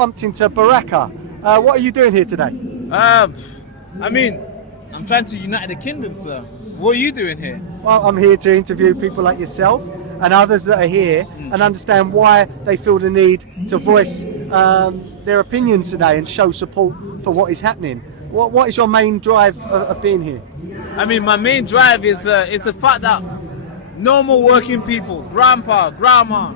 bumped into Baraka. What are you doing here today? I mean, I'm trying to unite the kingdom, sir. What are you doing here? Well, I'm here to interview people like yourself and others that are here and understand why they feel the need to voice their opinions today and show support for what is happening. What is your main drive of being here? I mean, my main drive is the fact that normal working people, grandpa, grandma,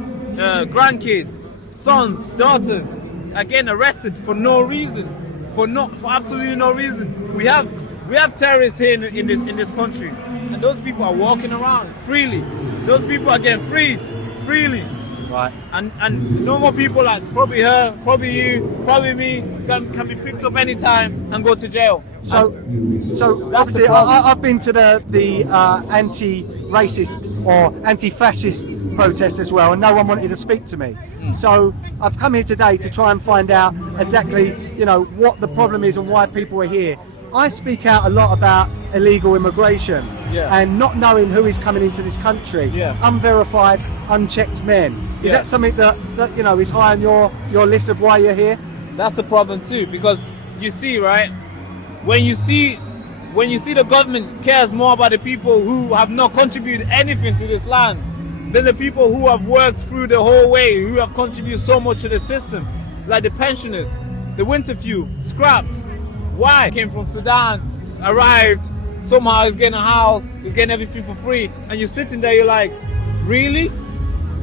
grandkids, sons, daughters, are getting arrested for no reason, for absolutely no reason. We have terrorists here in this country, and those people are walking around freely. Those people are getting freed freely. Right. And normal people like probably her, probably you, probably me can be picked up anytime and go to jail. So obviously I've been to the anti-racist or anti-fascist protest as well, and no one wanted to speak to me. So I've come here today to try and find out exactly, what the problem is and why people are here. I speak out a lot about illegal immigration and not knowing who is coming into this country. Unverified, unchecked men. Is that something that is high on your list of why you're here? That's the problem too, because you see, right, when you see the government cares more about the people who have not contributed anything to this land than the people who have worked through the whole way, who have contributed so much to the system, like the pensioners, the winter fuel, scrapped. Why? Came from Sudan, arrived, somehow he's getting a house, he's getting everything for free, and you're sitting there, you're like, really?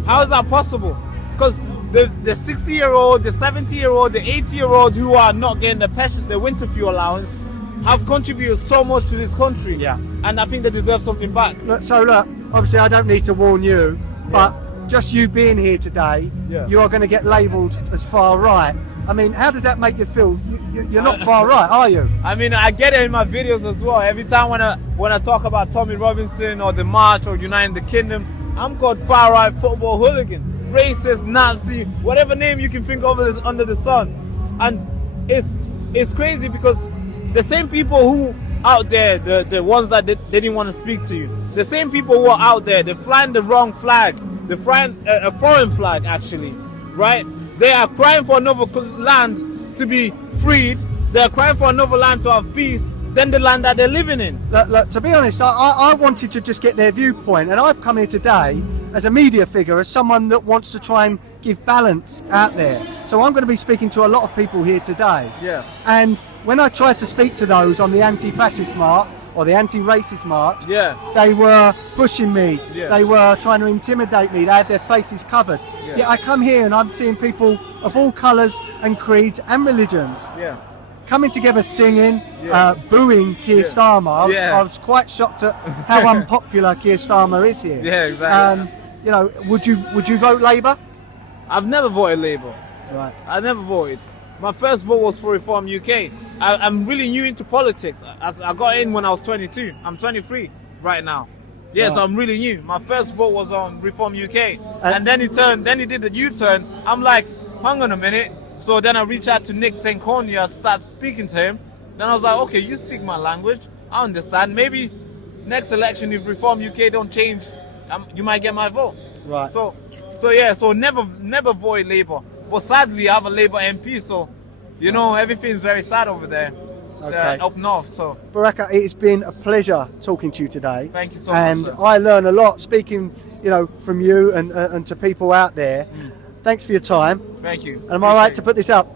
How is that possible? Because the 60-year-old, the 70-year-old, the 80-year-old who are not getting the winter fuel allowance have contributed so much to this country. And I think they deserve something back. Look, obviously I don't need to warn you, but just you being here today, you are going to get labelled as far right. I mean, how does that make you feel? You're not far right, are you? I mean, I get it in my videos as well. Every time when I talk about Tommy Robinson or the March or Uniting the Kingdom, I'm called far right football hooligan, racist, Nazi, whatever name you can think of under the sun. And it's crazy because the same people who out there, the ones that they didn't want to speak to you, the same people who are out there, they're flying the wrong flag, they're flying a foreign flag actually, right? They are crying for another land to be freed. They are crying for another land to have peace than the land that they're living in. Look, to be honest, I wanted to just get their viewpoint, and I've come here today as a media figure, as someone that wants to try and give balance out there. So I'm going to be speaking to a lot of people here today. And when I tried to speak to those on the anti-fascist march or the anti-racist march, they were pushing me. They were trying to intimidate me. They had their faces covered. Yet I come here and I'm seeing people of all colours and creeds and religions coming together, singing, booing Keir Starmer. I was quite shocked at how unpopular Keir Starmer is here. Exactly. Would you vote Labour? I've never voted Labour. Right. I never voted. My first vote was for Reform UK. I'm really new into politics. I got in when I was 22. I'm 23 right now. So I'm really new. My first vote was on Reform UK. And then he did the U-turn. I'm like, hang on a minute. So then I reached out to Nick Tenconia, start speaking to him. Then I was like, okay, you speak my language. I understand. Maybe next election, if Reform UK don't change, you might get my vote. Right. So never voted Labour. But sadly, I have a Labour MP, so everything's very sad over there, up north. So Baraka, it has been a pleasure talking to you today. Thank you so much. And sir. I learn a lot speaking, from you and to people out there. Thanks for your time. Thank you. And am I right to put this up?